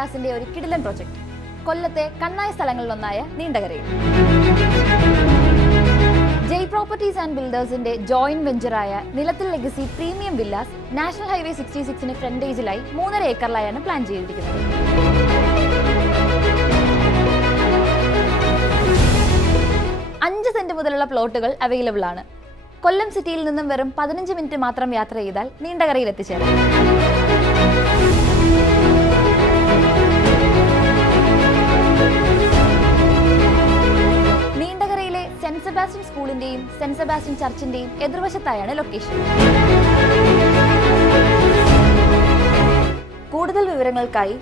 വില്ലാസിന്റെ ഒരു കിടിലൻ പ്രൊജക്ട് കൊല്ലത്തെ കണ്ണായ സ്ഥലങ്ങളിലൊന്നായ നീണ്ടകരയിൽ. ജയ് പ്രോപ്പർട്ടീസ് ആൻഡ് ബിൽഡേഴ്സിന്റെ ജോയിന്റ് വെഞ്ചറായ നിലത്തിൽ legacy premium villas national highway 66 ഫ്രണ്ടേജിലായി 3.5 ഏക്കറിലായാണ് പ്ലാൻ ചെയ്തിരിക്കുന്നത്. 5 സെന്റ് മുതലുള്ള പ്ലോട്ടുകൾ അവൈലബിൾ ആണ്. കൊല്ലം സിറ്റിയിൽ നിന്നും വെറും 15 മിനിറ്റ് മാത്രം യാത്ര ചെയ്താൽ നീണ്ടകരയിൽ എത്തിച്ചേരാം. നീണ്ടകരയിലെ സെന്റ് സെബാസ്റ്റ്യൻ സ്കൂളിന്റെയും സെന്റ് സെബാസ്റ്റ്യൻ ചർച്ചിന്റെയും എതിർവശത്തായാണ് ലൊക്കേഷൻ. കൂടുതൽ വിവരങ്ങൾക്കായി